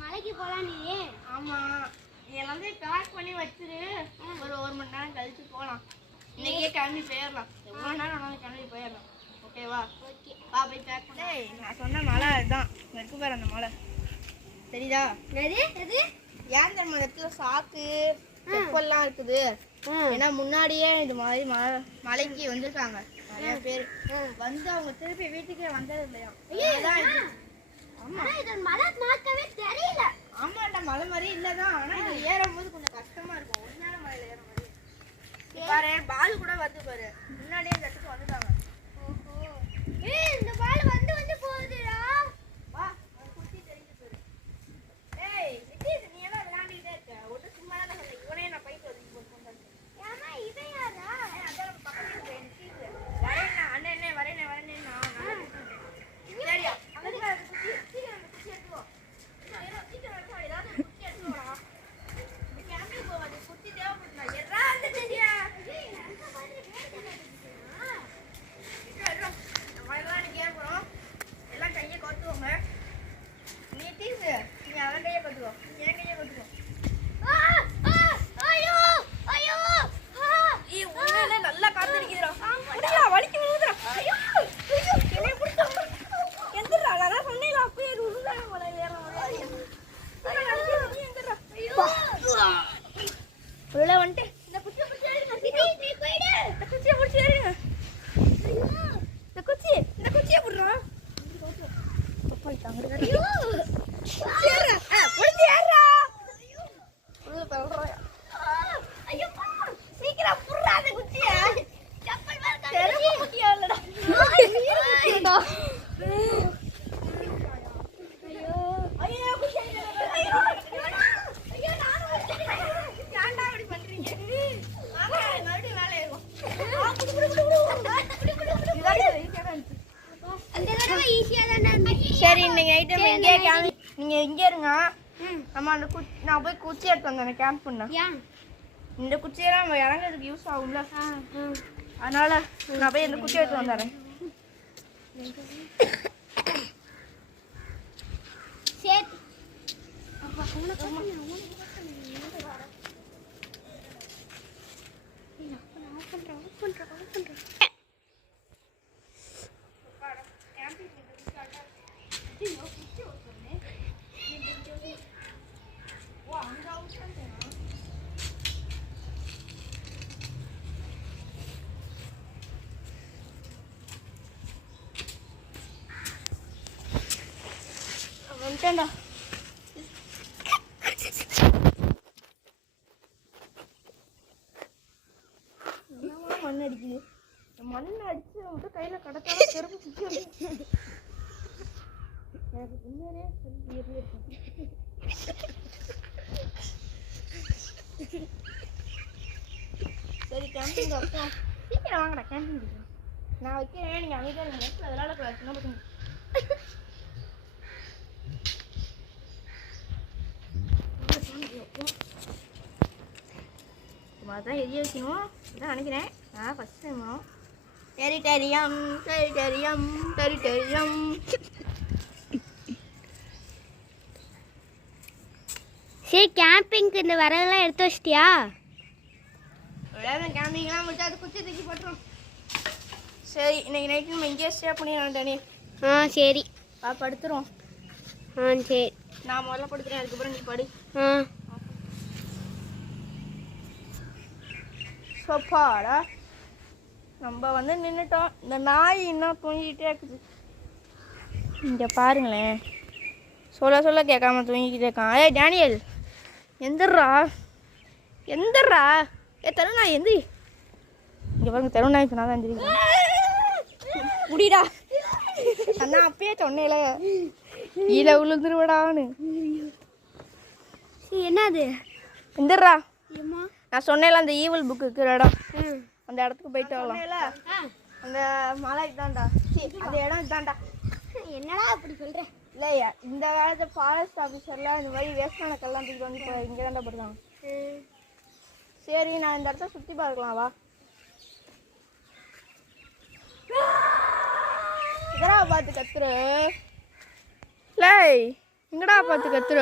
மலைக்கு போலாம் நீ. ஆமா, நீ எல்லாத்தையும் பேக் பண்ணி வச்சிரு. ஒரு மணி நேரம் கழிச்சு போலாம். இன்னைக்கே கிளம்பி போயிடலாம். எவ்வளோ நேரம் ஆனாலும் கிளம்பி போயிடலாம். ஓகேவா? ஓகே. வா போய் பேக் பண்ண. நான் சொன்ன மலை அதுதான். இருக்கு பாரு அந்த மலை. சரிதா? எது ஏன் தெரியுமா இடத்துல சாக்கு செப்பல்லாம் இருக்குது. ஏன்னா முன்னாடியே இது மாதிரி மலைக்கு வந்திருக்காங்க நிறைய பேர். வந்து அவங்க திருப்பி வீட்டுக்கே வந்தது இல்லையா? ஆமா, இது மலை பார்க்கவே தெரியல. ஆமாண்டா, மலை மாதிரி இல்லதான். ஆனா இது ஏறும்போது கொஞ்சம் கஷ்டமா இருக்கும். உண்மையான மலையில ஏற மாதிரி பாரு. பால் கூட வந்து பாரு, முன்னாடியே இந்த இடத்துக்கு வந்துட்டாங்க. இந்த பால் வந்து போகுதுடா. வா, குத்தி தெரிஞ்சு போயிரு. ஏய் நிதிஷ், நீ எல்லாம் விளையாண்டுக்கிட்டே இருக்க. ஒட்டு சும்மா தான் சொல்ல. இவனே நான் போயிட்டு வந்து போறேன். ஏமா இவன் யாரா? அதான் நம்ம பக்கத்துல இருக்க நிதிஷ். வரேன்னா அண்ணனே வரேனே நான் சரியா? அங்க குத்தி சீக்கிரம் அந்த குச்சி எடுத்துக்கோ. சீக்கிரம் எடுத்துக்கோ. ஏதாவது குச்சி எடுத்துக்கோடா. கிளம்பி போவாது. குச்சி தேவைப்படுதா? எறா அந்த தெரியா? நம்ம எல்லாம் இன்னைக்கு ஏற போறோம். எல்லாம் கையை கொத்துவோங்க. நிதிஷ், நீ அவன் கையை கொத்துக்கோ, என் கையை கொத்துக்கோ. ஐயோ ஐயோ உண்மையிலே நல்லா காத்திருக்கிறா. முடியா வலிக்கு விழுதுறா. ஐயோ ஐயோ, என்னை பிடிச்சா எந்திரா. நான் சொன்னேன் அப்பயே உருளான மலை ஏறலாம். உள்ள வந்துட்டு இந்த குச்சியை பிடிச்சி ஏறுங்க. நீ போயிடு. இந்த குச்சியை பிடிச்சி ஏறுங்க. இந்த குச்சியை பிடுறோம். ஐயோ பிடிச்சி ஏறா. உள்ள தள்ளுறோம். ஐயோ சீக்கிரம் புடுறா அந்த குச்சியை. செப்பல் மேல செருப்பு குட்டியா இல்லடா. ஐயோ குச்சி ஐயோ நானும் ஏன்டா இப்படி பண்றீங்க? வாங்க மறுபடியும் மேலே ஏறுவோம். அந்த தடவை ஈஸியா தான இருந்துச்சு. சரி, இன்னைக்கு நைட்டு நம்ம இங்கே கேம்ப். நீங்க இங்கே இருங்க. நம்ம அந்த நான் போய் குச்சி எடுத்து வந்தேன் கேம்ப் பண்ண. ஏன்? இந்த குச்சியெல்லாம் நம்ம இறங்குறதுக்கு யூஸ் ஆகும்ல, அதனால நான் போய் இந்த குச்சி எடுத்து வந்துடுறேன். சரி. வந்துட்டேன்டா. மண் அடிக்குது. மண் அடிச்சு மட்டும் கையில கடத்தாலும் செருப்பு சுற்றி எனக்கு முன்னாடியே சரி கேம்பிங் வைப்போம். சீக்கிரம் வாங்கடா கேம்பிங் வைக்கலாம். நான் வைக்கிறேன், நீங்கள் அமைதியாக நீங்கள் நெட்டில் விளையாடக்கூடாது. சின்ன பசங்க தான் எரிய வைக்கணும் இதான் நினைக்கிறேன். நான் ஃபஸ்ட் டைம் வரும். டெரிட்டரியம் டெரிட்டரியம் டெரிட்டரியம். சரி, கேம்பிங்க்கு இந்த விறகுலாம் எடுத்து வச்சிட்டியா? கேம்பிங்லாம் முடிச்சு அது குச்சி தூக்கி போட்டுரும். சரி, இன்னைக்கு நைட்டு நம்ம இங்கேயே ஸ்டே பண்ணிடலாம் டனி. சரி. படுத்துரும். சரி. நான் முதல்ல படுத்துறேன், அதுக்கப்புறம் நீ படு. சோப்பாடா நம்ம வந்து நின்றுட்டோம். இந்த நாய் இன்னும் தூங்கிக்கிட்டே இருக்குது. இங்கே பாருங்களேன், சொல்ல கேட்காம தூங்கிக்கிட்டே இருக்கான். ஏய் டேனியல், எந்திரா எந்திரா. தெருநாய் எந்திரி. இங்கே பாருங்க, தெருநாய் சொன்னா தான் எந்திரிக்கிறேன். முடிடா. அண்ணா அப்பயே சொன்னேல கீழே விழுந்துருவடான்னு. என்னது? எந்திரா. நான் சொன்னேன்ல அந்த ஈவில் புக் இருக்கிற இடம், அந்த இடத்துக்கு போயிட்டு வரலாம். அந்த மலை இதான்டா, அந்த இடம் இதான்டா. என்னடா அப்படி சொல்கிறேன்? இல்லையா, இந்த காலத்து ஃபாரஸ்ட் ஆஃபீஸர்லாம் இந்த மாதிரி வேஸ்டான கல்லாம் தூக்கிட்டு வந்து இப்போ இங்கே தான்டா போடுறாங்க. சரி, நான் இந்த இடத்த சுற்றி பார்க்கலாம். வா. இதெல்லாம் பார்த்து கத்துரு. லை எங்கடா பார்த்து கத்துற